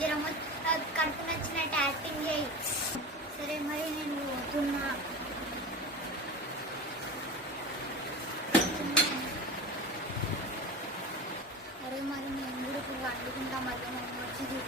జ్వరం కడుపు నచ్చినట్టు యాక్టింగ్ చేయి. సరే మరి నేను పోతున్నా. అరే మరి నేను కూడా ఇప్పుడు వండుకుంటా, మళ్ళీ మమ్మీ వచ్చి